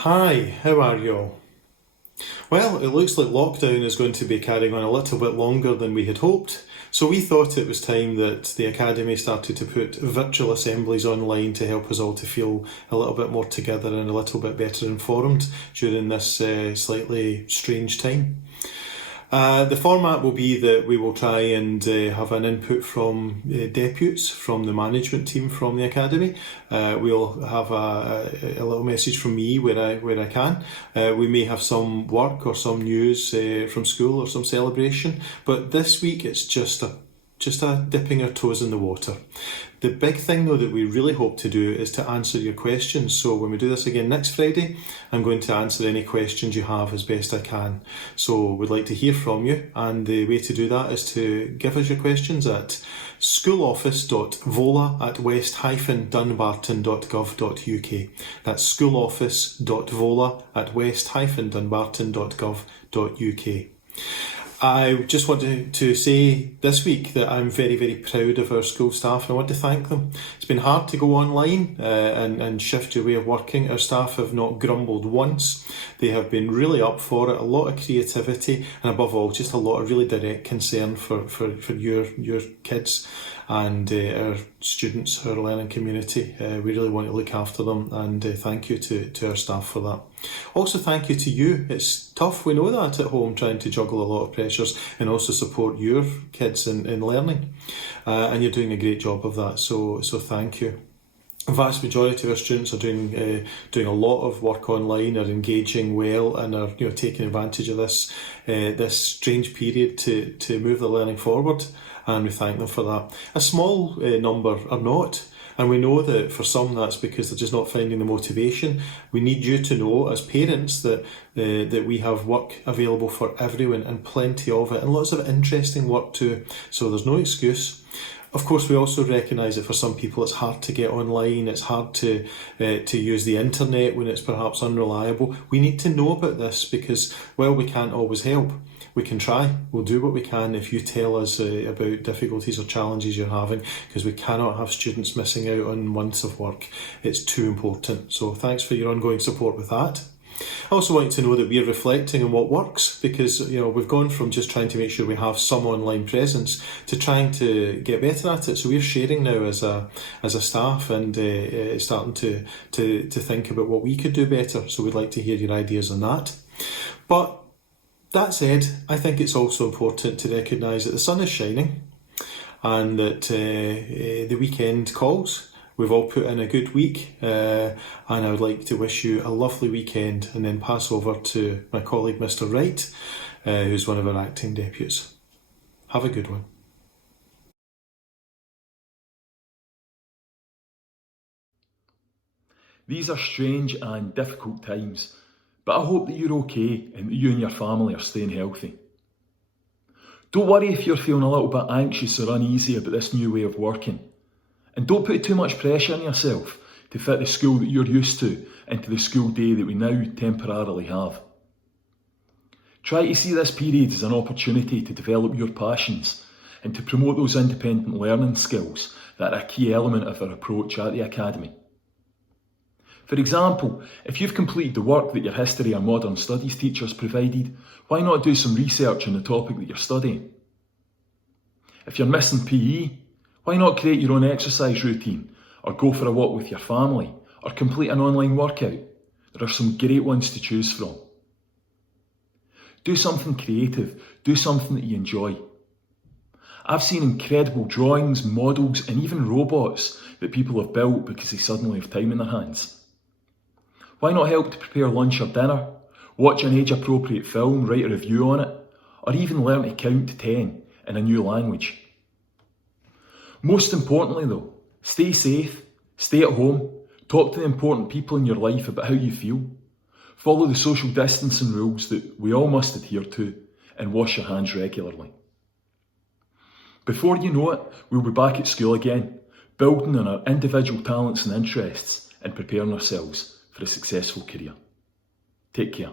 Hi, how are you all? Well, it looks like lockdown is going to be carrying on a little bit longer than we had hoped, so we thought it was time that the Academy started to put virtual assemblies online to help us all to feel a little bit more together and a little bit better informed during this slightly strange time. The format will be that we will try and have an input from deputies from the management team from the academy. We'll have a little message from me where I can. We may have some work or some news from school or some celebration, but this week it's just a dipping our toes in the water. The big thing though that we really hope to do is to answer your questions. So when we do this again next Friday, I'm going to answer any questions you have as best I can. So we'd like to hear from you, and the way to do that is to give us your questions at schooloffice.vola@west-dunbarton.gov.uk. That's schooloffice.vola@west-dunbarton.gov.uk. I just want to say this week that I'm very, very proud of our school staff, and I want to thank them. It's been hard to go online and shift your way of working. Our staff have not grumbled once. They have been really up for it, a lot of creativity, and above all, just a lot of really direct concern for your kids and our students, our learning community. We really want to look after them, and thank you to our staff for that. Also, thank you to you. It's tough, we know that, at home, trying to juggle a lot of pressures and also support your kids in learning. And you're doing a great job of that, so thank you. The vast majority of our students are doing a lot of work online, are engaging well, and are taking advantage of this strange period to move the learning forward, and we thank them for that. A small number are not. And we know that for some that's because they're just not finding the motivation. We need you to know as parents that we have work available for everyone, and plenty of it, and lots of interesting work too. So there's no excuse. Of course, we also recognise that for some people it's hard to get online, it's hard to use the internet when it's perhaps unreliable. We need to know about this because, well, we can't always help. We can try, we'll do what we can if you tell us about difficulties or challenges you're having, because we cannot have students missing out on months of work. It's too important. So thanks for your ongoing support with that. I also want you to know that we're reflecting on what works, because we've gone from just trying to make sure we have some online presence to trying to get better at it. So we're sharing now as a staff, and starting to think about what we could do better. So we'd like to hear your ideas on that. But that said, I think it's also important to recognise that the sun is shining, and that the weekend calls. We've all put in a good week, and I would like to wish you a lovely weekend, and then pass over to my colleague Mr. Wright, who's one of our acting deputies. Have a good one. These are strange and difficult times, but I hope that you're okay and that you and your family are staying healthy. Don't worry if you're feeling a little bit anxious or uneasy about this new way of working. And don't put too much pressure on yourself to fit the school that you're used to into the school day that we now temporarily have. Try to see this period as an opportunity to develop your passions and to promote those independent learning skills that are a key element of our approach at the Academy. For example, if you've completed the work that your history and modern studies teachers provided, why not do some research on the topic that you're studying? If you're missing PE, why not create your own exercise routine, or go for a walk with your family, or complete an online workout? There are some great ones to choose from. Do something creative, do something that you enjoy. I've seen incredible drawings, models, and even robots that people have built because they suddenly have time in their hands. Why not help to prepare lunch or dinner, watch an age-appropriate film, write a review on it, or even learn to count to 10 in a new language? Most importantly though, stay safe, stay at home, talk to the important people in your life about how you feel, follow the social distancing rules that we all must adhere to, and wash your hands regularly. Before you know it, we'll be back at school again, building on our individual talents and interests and preparing ourselves for a successful career. Take care.